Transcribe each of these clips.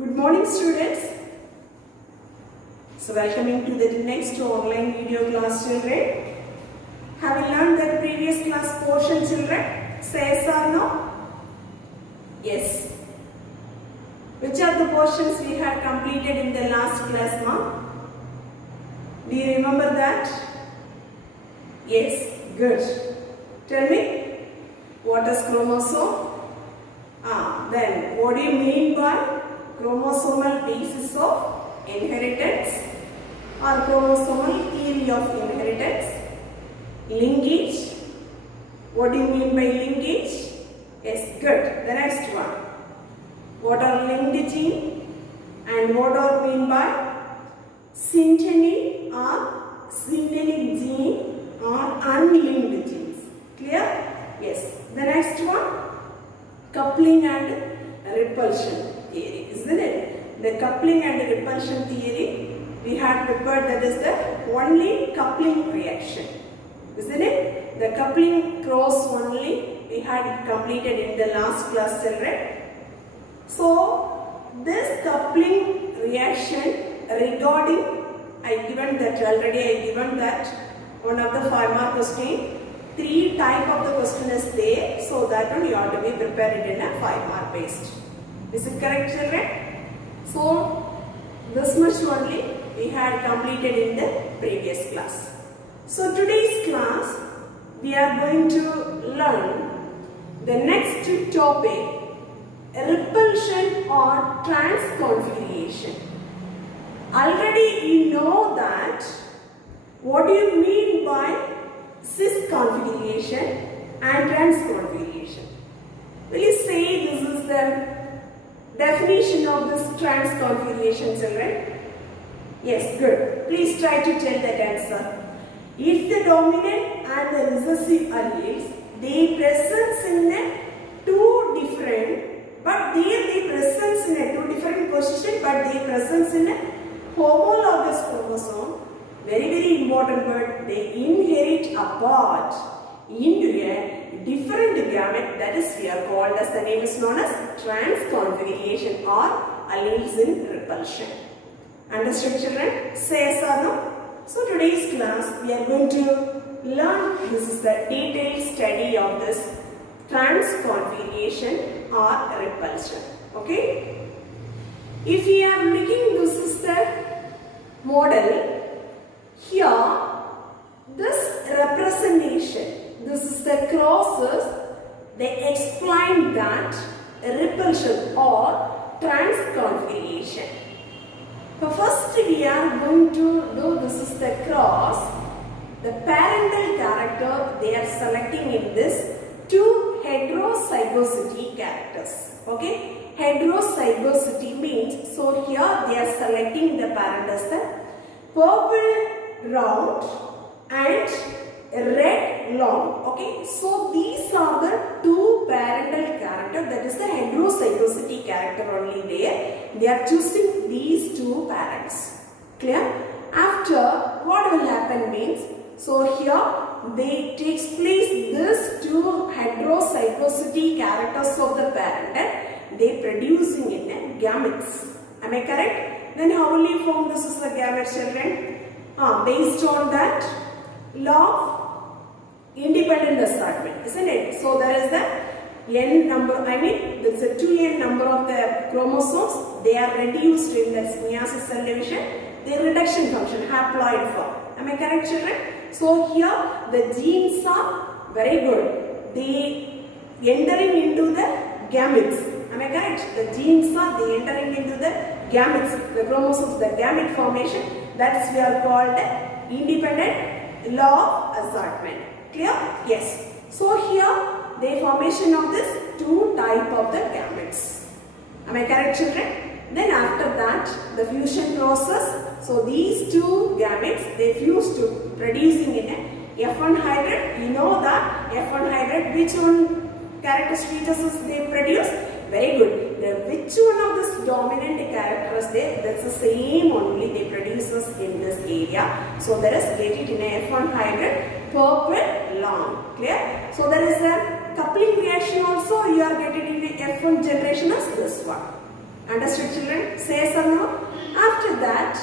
Good morning, students. So welcoming to the next online video class, children. Have you learned the previous class portion, children? Say yes or no? Yes. Which are the portions we had completed in the last class, ma'am? Do you remember that? Yes, good. Tell me, what is chromosome? Then what do you mean by chromosomal basis of inheritance or chromosomal theory of inheritance? Linkage. What do you mean by linkage? Yes, good. The next one. What are linked genes and what are mean by synteny or syntenic gene or unlinked genes? Clear? Yes. The next one. Coupling and repulsion theory, isn't it? The coupling and repulsion theory we had prepared, that is the only coupling reaction, isn't it? The coupling cross only we had completed in the last class, children. So this coupling reaction regarding, I given that one of the 5 mark question. 3 type of the question is there, so that one you have to be prepared in a 5 mark based. Is it correct, children? So this much only we had completed in the previous class. So today's class we are going to learn the next topic, repulsion or transconfiguration. Already you know that what do you mean by cis configuration and transconfiguration. Will you say this is the definition of this transconfiguration, children? Yes, good. Please try to tell that answer. If the dominant and the recessive alleles, they presence in a two different position, but they presence in a homologous chromosome. Very important word, they inherit apart into a different gamete, that is we are called as, the name is known as transconfiguration or alleles in repulsion. Understood, children? Say yes or no? So today's class we are going to learn, this is the detailed study of this transconfiguration or repulsion. Okay? If we are making this is the model, here, this representation, this is the crosses, they explain that repulsion or transconfiguration. So first we are going to do, this is the cross, the parental character they are selecting in this two heterozygosity characters. Okay, heterozygosity means, so here they are selecting the parent as the purple round and red long. Okay, so these are the two parental character, that is the heterozygosity character only there. They are choosing these two parents. Clear? After, what will happen means, so here they takes place this two heterozygosity characters of the parent and they producing in a gametes. Am I correct? Then how will you form this is the gamete, children? Based on that law of independent assortment, isn't it? So there is the n number, there is a 2n number of the chromosomes, they are reduced in the meiosis cell division, their reduction function, haploid form. Am I correct, children? So here the genes are very good, they entering into the gametes. Am I correct? The genes are they entering into the gametes, the chromosomes, the gamete formation. That's we are called independent law of assortment. Clear? Yes. So here the formation of this two type of the gametes. Am I correct, children? Then after that the fusion process. So these two gametes they fuse to producing in a F1 hybrid. You know that F1 hybrid, which one characteristics they produce? Very good. Which one of this dominant characters there? That's the same only they produces in this area. So there is get it in a F1 hybrid, purple long. Clear? So there is a coupling reaction also. You are getting in a F1 generation as this one. Understood, children? Say yes or no? After that,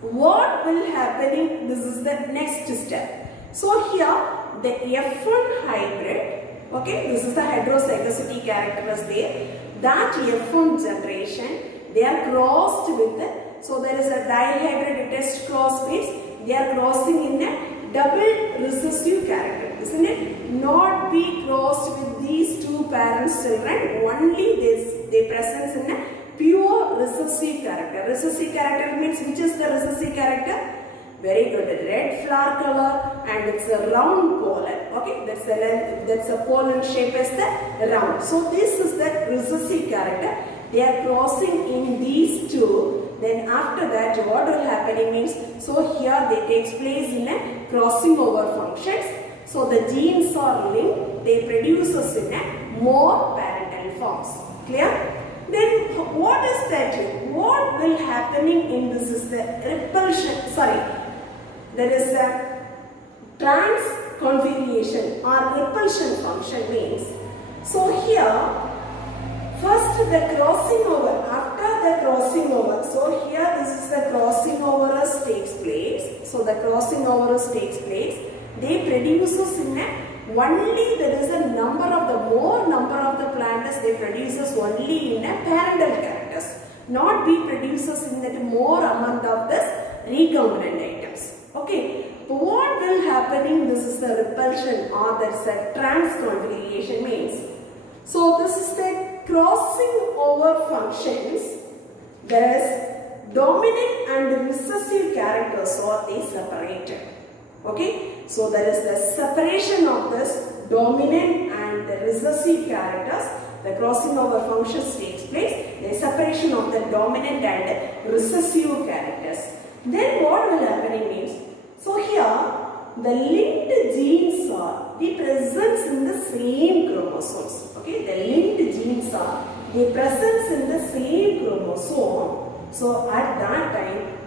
what will happening? This is the next step. So here, the F1 hybrid, okay, this is the heterozygosity character is there. That F1 generation, they are crossed with the, so there is a dihybrid test cross base. They are crossing in a double recessive character, isn't it? Not be crossed with these two parents' children. Only they presence in a pure recessive character. Recessive character means which is the recessive character? Very good. Red flower color and it's a round pollen. Okay, that's a pollen shape as the round. So this is the recessive character. They are crossing in these two. Then after that, what will happen means, so here they takes place in a crossing over functions. So the genes are linked. They produce us in a more parental forms. Clear? Then what is that? What will happening in this is the repulsion. Sorry, there is a transconfiguration or repulsion function means. So here. First the crossing over, after the crossing over, so here this is the crossing over as takes place. So the crossing over as takes place. They produces in a, only there is a number of the more number of the plantas they produces only in a parental characters. Not be produces in that more amount of this recombinant items. Okay. What will happening? This is the repulsion or that's a transconfiguration means. So this is the crossing over functions. There is dominant and recessive characters or they separated. Okay. So there is the separation of this dominant and the recessive characters. The crossing over functions takes place. The separation of the dominant and recessive characters. Then what will happen means, so here the linked genes are the presence in the same chromosomes. Okay, the linked genes are the presence in the same chromosome. So at that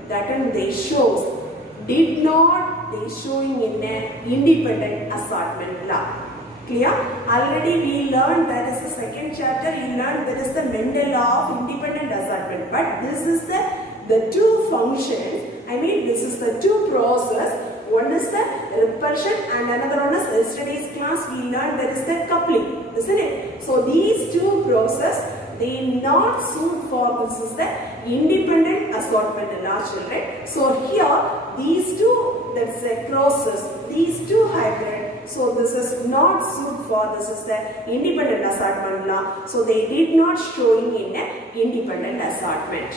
time they shows did not they showing in an independent assortment law. Clear? Already we learned that is the second chapter. You learned there is the Mendel law of independent assortment. But this is the two functions. I mean this is the two process. One is the repulsion and another one is yesterday's class we learned there is the coupling, isn't it? So these two process they not suit for this is the independent assortment in our children. So here these two that's a crosses, these two hybrid. So this is not suit for this is the independent assortment law. So they did not showing in an independent assortment.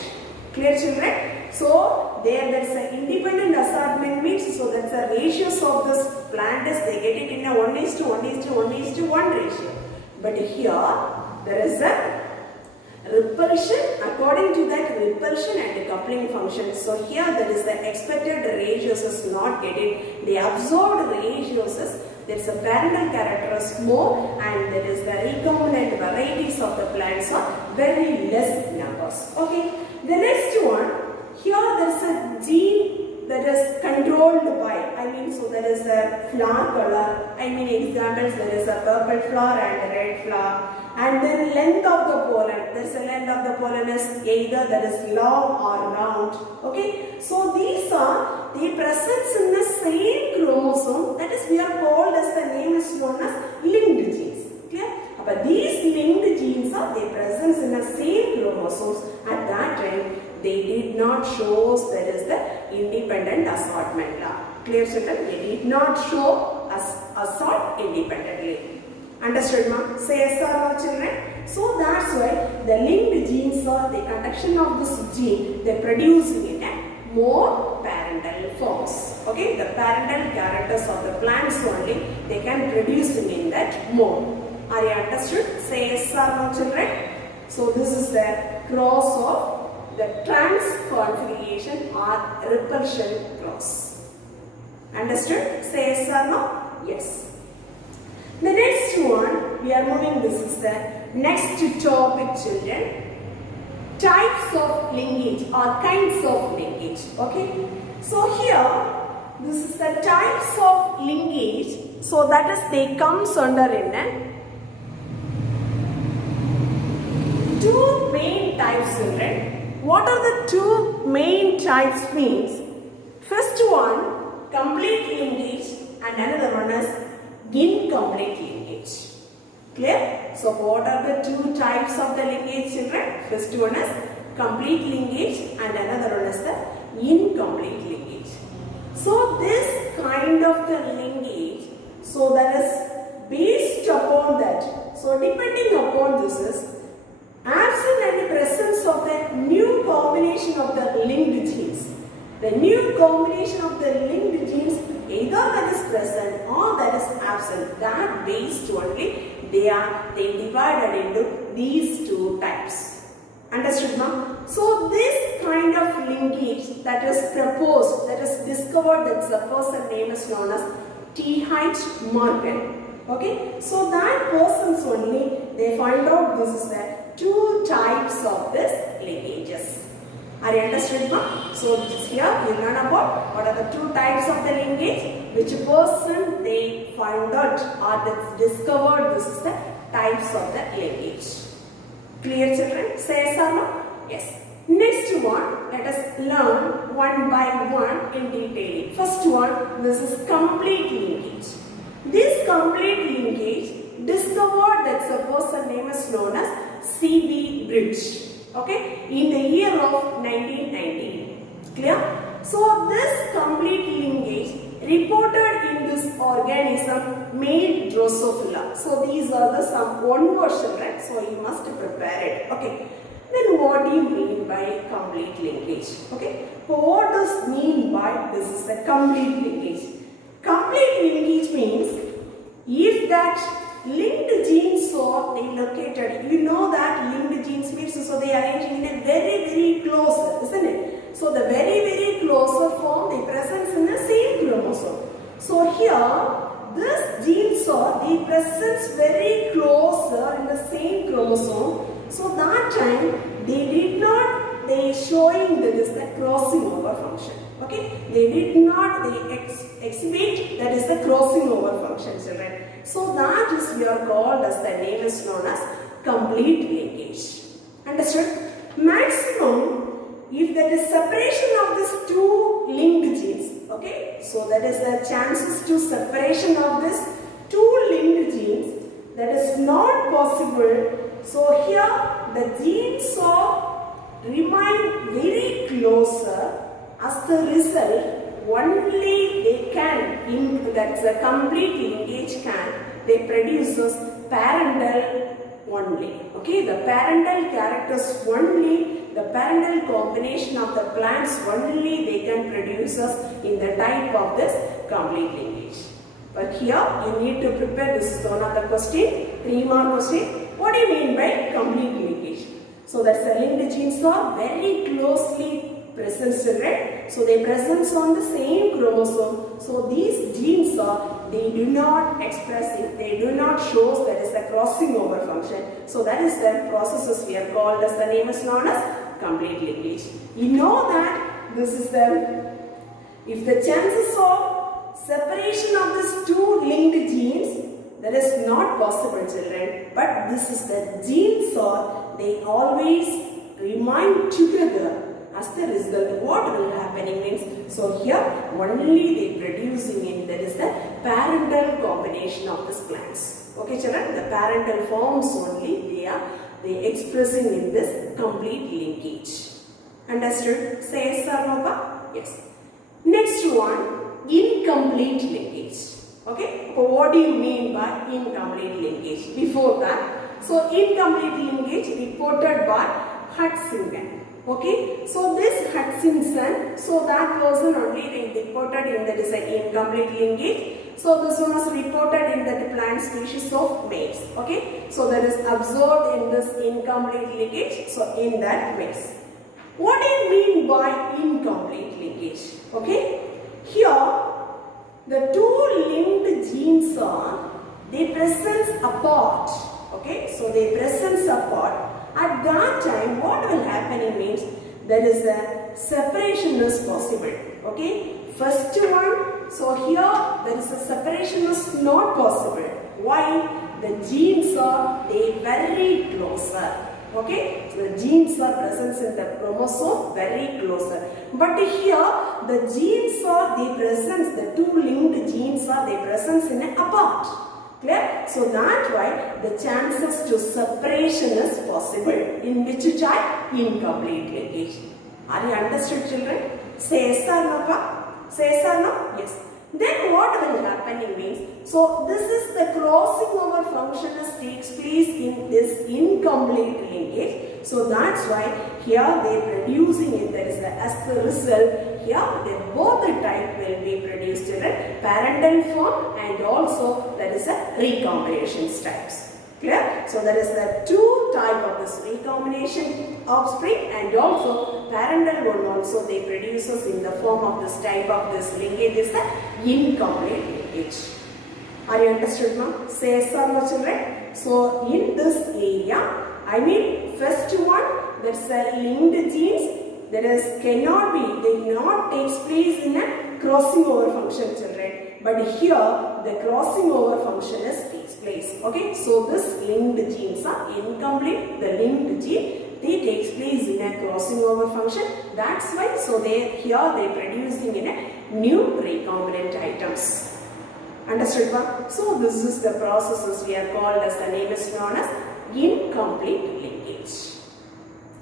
Clear, children? So that's an independent assortment means, so that's the ratios of this plant is they get it in a 1:1:1:1 ratio. But here there is a repulsion according to that repulsion and coupling function. So here there is the expected ratios is not getting, the absorbed ratios is there's a parental character is more and there is the recombinant varieties of the plants are very less numbers. Okay. The next one, here there is a gene that is controlled by, so there is a flower color, examples, there is a purple flower and a red flower, and then length of the pollen, there is a length of the pollen is either that is long or round. Okay, so these are the presence in the same chromosome, that is we are called as the name is known as linked genes. Clear? But these linked genes are the presence in the same chromosomes. At that time, they did not show there is the independent assortment law. Clear, children? They did not show us assort independently. Understood, ma? Say yes or no, children? So that's why the linked genes are the conduction of this gene. They produce in a more parental forms. Okay, the parental characters of the plants only they can produce in that more. Are you understood? Say yes or no, children? So this is the cross of the transconfiguration or repulsion cross. Understood? Say yes or no? Yes. The next one, we are moving, this is the next topic, children. Types of linkage or kinds of linkage. Okay. So here, this is the types of linkage. So that is they comes under in two main types types means, first one, complete linkage and another one is incomplete linkage. Clear? So what are the two types of the linkage, children? First one is complete linkage and another one is the incomplete linkage. So this kind of the linkage, so that is based upon that. So depending upon this is absent and presence of the new combination of the linked genes. The new combination of the linked genes either that is present or that is absent. That based only they divided into these two types. Understood, ma'am? So this kind of linkage that is proposed, that is discovered, that's the person name is known as T.H. Morgan. Okay, so that person's only they find out this is the two types of this linkages. Are you understood, ma'am? So here you learn about what are the two types of the linkage, which person they find out or they discovered this is the types of the linkage. Clear, children? Say yes or no? Yes. Next one, let us learn one by one in detail. First one, this is complete linkage. This complete linkage discovered that the person name is known as C.B. Bridge. Okay, in the year of 1919. Clear? So this complete linkage reported in this organism made Drosophila. So these are the some one version, right? So you must prepare it. Okay. Then what do you mean by complete linkage? Okay. So what does mean by this is a complete linkage? Complete linkage means if that linked genes are located, you know that linked genes means so they are arranging in a very closer, isn't it? So the very closer form they present in the same chromosome. So here this genes are they present very closer in the same chromosome. So that time they showing that is the crossing over function. Okay, they did not exhibit that is the crossing over function, children. So that is we are called as the name is known as complete linkage. Understood? Maximum if there is separation of these two linked genes. Okay, so that is the chances to separation of this two linked genes that is not possible. So here the genes are remain very closer. As the result, only they can, that's a complete linkage they produces parental only. Okay, the parental characters only, the parental combination of the plants only they can produce us in the type of this complete linkage. But here you need to prepare, this is one of the question, 3 mark question. What do you mean by complete linkage? So that's the linked genes are very closely present, children. So they present on the same chromosome. So these genes are, they do not express it, they do not show that is the crossing over function. So that is the processes we are called as the name is known as complete linkage. You know that this is the, if the chances of separation of these two linked genes, that is not possible, children. But this is the genes are, they always remain together. As the result, what will happening means, so here only they producing in that is the parental combination of these plants. Okay, children, the parental forms only they expressing in this complete linkage. Understood? Say yes or no? Yes. Next one, incomplete linkage. Okay, so what do you mean by incomplete linkage? Before that, so incomplete linkage reported by Hutchinson. Okay, so this Hutchinson, so that person only reported in that is an incomplete linkage. So this one was reported in the plant species of maize. Okay, so that is observed in this incomplete linkage. So in that maize. What do you mean by incomplete linkage? Okay, here the two linked genes are they present apart. Okay, so they present apart. At that time, what will happen means there is a separation is possible. Okay, first one, so here there is a separation is not possible. Why? The genes are they very closer. Okay, so the genes are present in the chromosome very closer. But here the genes are the presence, the two linked genes are the presence in a apart. Clear? So that why the chances to separation is possible. In which type? Incomplete linkage. Are you understood, children? Say yes or no, pa? Say yes or no? Yes. Then what will happen means, so this is the crossing over function that takes place in this incomplete linkage. So that's why here they producing it, there is as the result, here they both the type will be produced in a parental form and also there is a recombination types. Clear? So there is the two type of this recombination offspring and also parental one also they produces in the form of this type of this linkage is the incomplete linkage. Are you understood, ma'am? Say yes or no, children? So in this area, I mean first one, there's a linked genes. There is cannot be, they not takes place in a crossing over function, children. But here the crossing over function is takes place. Okay, so this linked genes are incomplete. The linked gene they takes place in a crossing over function. That's why. So they here they producing in a new recombinant items. Understood, ma'am? So this is the processes we are called as the name is known as incomplete linkage.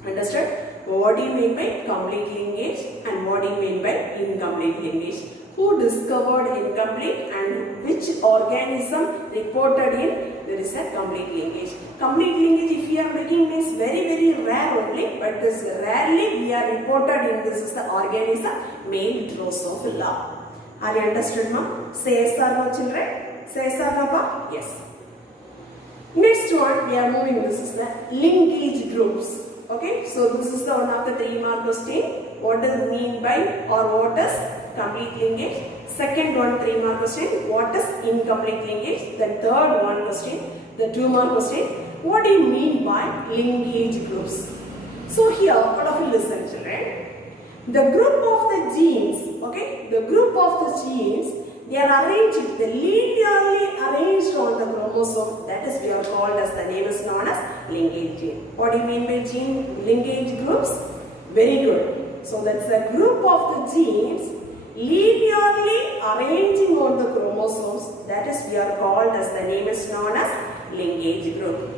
Understood? What do you mean by complete linkage and what do you mean by incomplete linkage? Who discovered incomplete and which organism reported in there is a complete linkage? Complete linkage if we are making means very rare only, but this rarely we are reported in this is the organism male Drosophila. Are you understood, ma'am? Say yes or no, children? Say yes or no, pa? Yes. Next one we are moving, this is the linkage groups. Okay, so this is the one of the 3 mark question. What does it mean by or what is complete linkage? Second one 3 mark question. What is incomplete linkage? The third one question, the 2 mark question. What do you mean by linkage groups? So here, what of you listen, children? The group of the genes, okay, the group of the genes, they are arranged, they linearly arranged on the chromosome. That is we are called as the name is known as linkage gene. What do you mean by gene linkage groups? Very good. So that's a group of the genes linearly arranging on the chromosomes. That is we are called as the name is known as linkage group.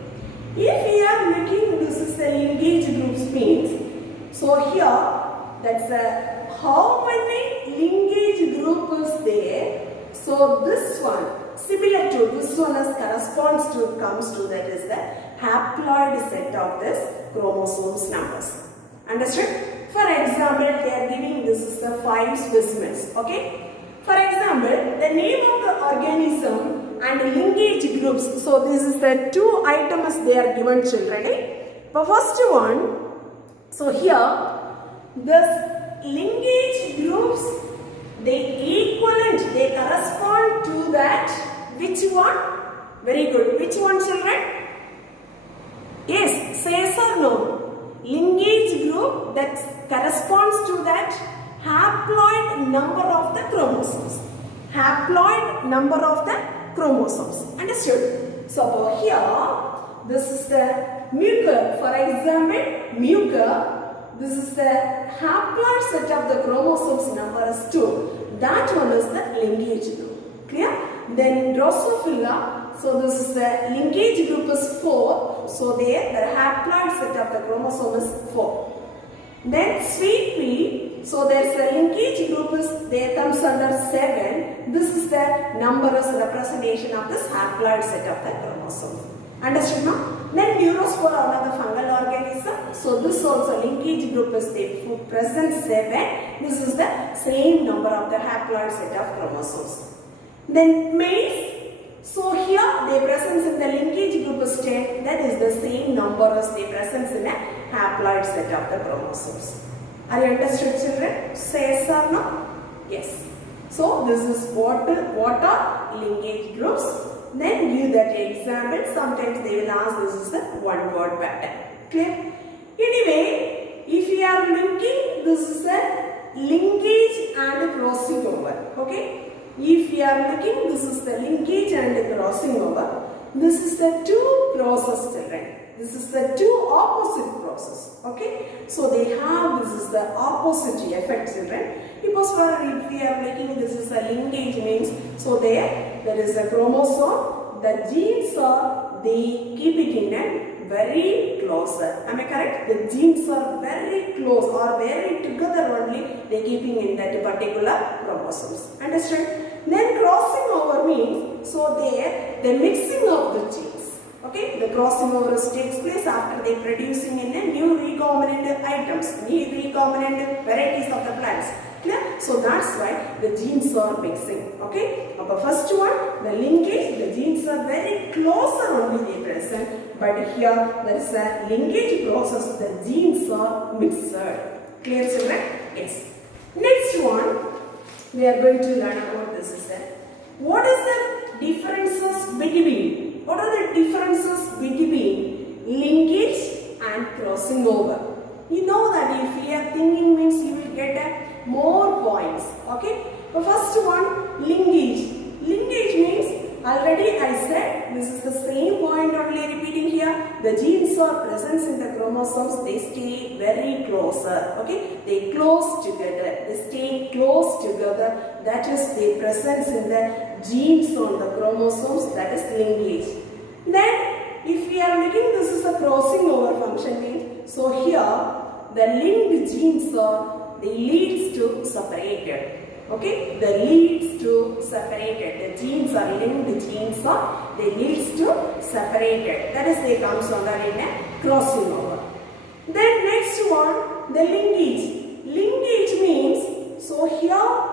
If we are looking, this is the linkage groups means. So here that's how many linkage group is there. So this one similar to this one as corresponds to comes to that is the haploid set of this chromosomes numbers. Understood? For example, they are giving this is the 5 specimens. Okay. For example, the name of the organism and linkage groups. So this is the 2 items they are given, children. The first one. So here this linkage groups they equivalent, they correspond to that which one? Very good. Which one, children? Yes, say yes or no. Linkage group that corresponds to that haploid number of the chromosomes. Haploid number of the chromosomes. Understood? So here this is the mucor. For example, mucor. This is the haploid set of the chromosomes number is 2. That one is the linkage group. Clear? Then Drosophila. So this is the linkage group is 4. So there the haploid set of the chromosome is 4. Then sweet pea. So there is a linkage group is there comes under 7. This is the numberless representation of this haploid set of the chromosome. Understood, now? Then neurospore are another fungal organism. So this also linkage group is there present 7. This is the same number of the haploid set of chromosomes. Then maize. So here they presence in the linkage group is 10. That is the same number as they presence in a haploid set of the chromosomes. Are you understood, children? Say yes or no? Yes. So this is what are linkage groups. Then give that example. Sometimes they will ask this is the one word pattern. Clear? Anyway, if we are linking, this is a linkage and crossing over. Okay? If we are looking, this is the linkage and crossing over. This is the 2 process, children. This is the two opposite process. Okay. So they have, this is the opposite effect, children. Because if we are making this is a linkage means, so there is a chromosome. The genes are, they keep it in a very closer. Am I correct? The genes are very close or very together only. They keeping in that particular chromosomes. Understand? Then crossing over means, so there the mixing of the genes. Okay, the crossing over takes place after they producing in a new recombinant items, new recombinant varieties of the plants. Clear? So that's why the genes are mixing. Okay, but first one, the linkage, the genes are very closer only they present, but here there is a linkage process, the genes are mixed. Clear, children? Yes. Next one, we are going to learn about this is that what is the differences between, what are the differences between linkage and crossing over? You know that if we are thinking means you will get more points. Okay. The first one, linkage. Linkage means already I said this is the same point only repeating here. The genes are present in the chromosomes. They stay very closer. Okay. They close together. They stay close together. That is they presence in the genes on the chromosomes. That is linkage. Then if we are making this is a crossing over function means, so here the linked genes are, they leads to separated. Okay, the leads to separated. The genes are linked genes are, they leads to separated. That is they comes under in a crossing over. Then next one, the linkage. Linkage means, so here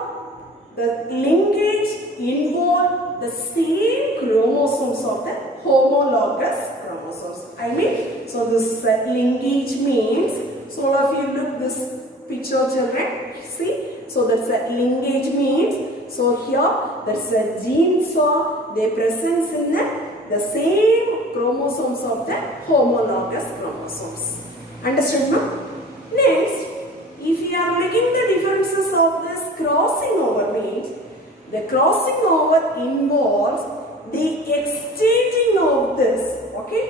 the linkage involve the same chromosomes of the homologous chromosomes. I mean, so this linkage means, so all of you look this picture, children. See, so that's a linkage means, so here that's a genes are, they presence in the same chromosomes of the homologous chromosomes. Understood, no? Next, if you are making the differences of this crossing over means, the crossing over involves the exchanging of this, okay?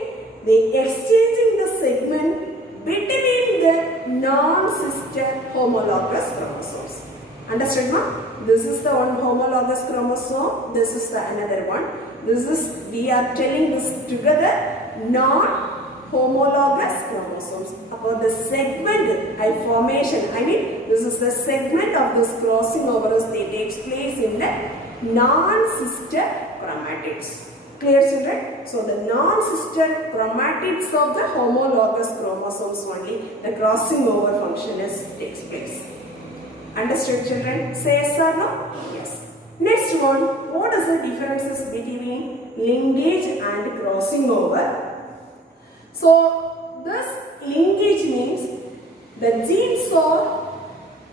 The exchanging the segment between the non-sister homologous chromosomes. Understood, ma'am? This is the one homologous chromosome. This is the another one. This is, we are telling this together, non-homologous chromosomes. About the segment formation, I mean, this is the segment of this crossing over that takes place in the non-sister chromatids. Clear, children? So the non-sister chromatids of the homologous chromosomes only the crossing over function takes place. Understood, children? Say yes or no? Yes. Next one, what is the differences between linkage and crossing over? So this linkage means the genes are,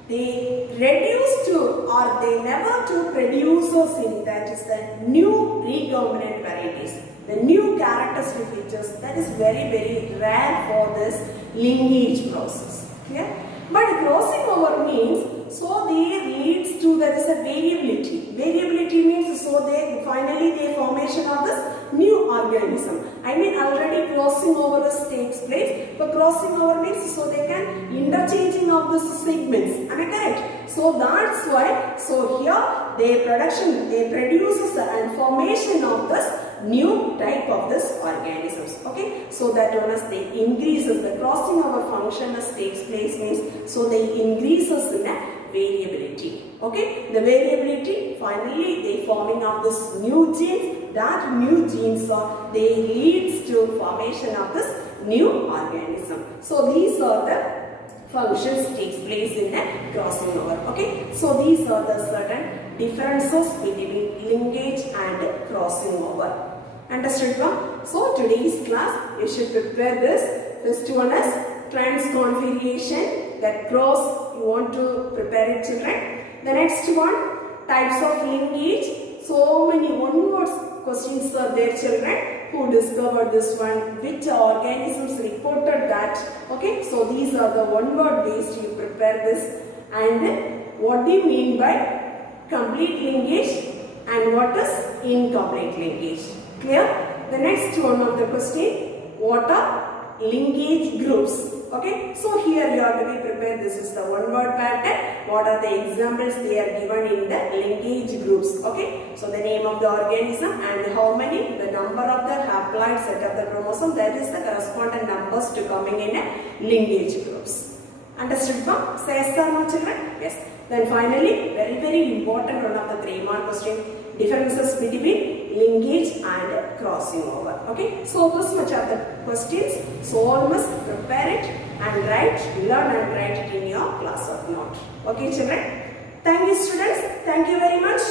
they reduce to or they never to produces in, that is the new recombinant varieties, the new characteristic features, that is very rare for this linkage process. Clear? But crossing over means, so there leads to, there is a variability. Variability means, so they finally the formation of this new organism. I mean already crossing over takes place, but crossing over means, so they can interchanging of the segments. Am I correct? So that's why, so here they produces and formation of this new type of this organisms. Okay, so that one as they increases the crossing over function as takes place means, so they increases in a variability. Okay, the variability finally they forming of this new genes, that new genes are, they leads to formation of this new organism. So these are the functions takes place in a crossing over. Okay, so these are the certain differences between linkage and crossing over. Understood, ma'am? So today's class you should prepare this. First one is transconfiguration, that cross you want to prepare it, children. The next one, types of linkage. So many one words questions are there, children. Who discovered this one? Which organisms reported that? Okay, so these are the one word based you prepare this. And what do you mean by complete linkage and what is incomplete linkage? Clear? The next one of the question, what are linkage groups. Okay, so here you have to be prepared. This is the one word pattern. What are the examples they are given in the linkage groups? Okay, so the name of the organism and how many, the number of the haploid set of the chromosome, that is the corresponding numbers to coming in a linkage groups. Understood, ma'am? Say yes or no, children? Yes. Then finally, very important one of the 3-mark question, differences between linkage and crossing over. Okay, so this much of the questions, so all must prepare it and learn and write it in your class of note. Okay, children? Thank you, students. Thank you very much.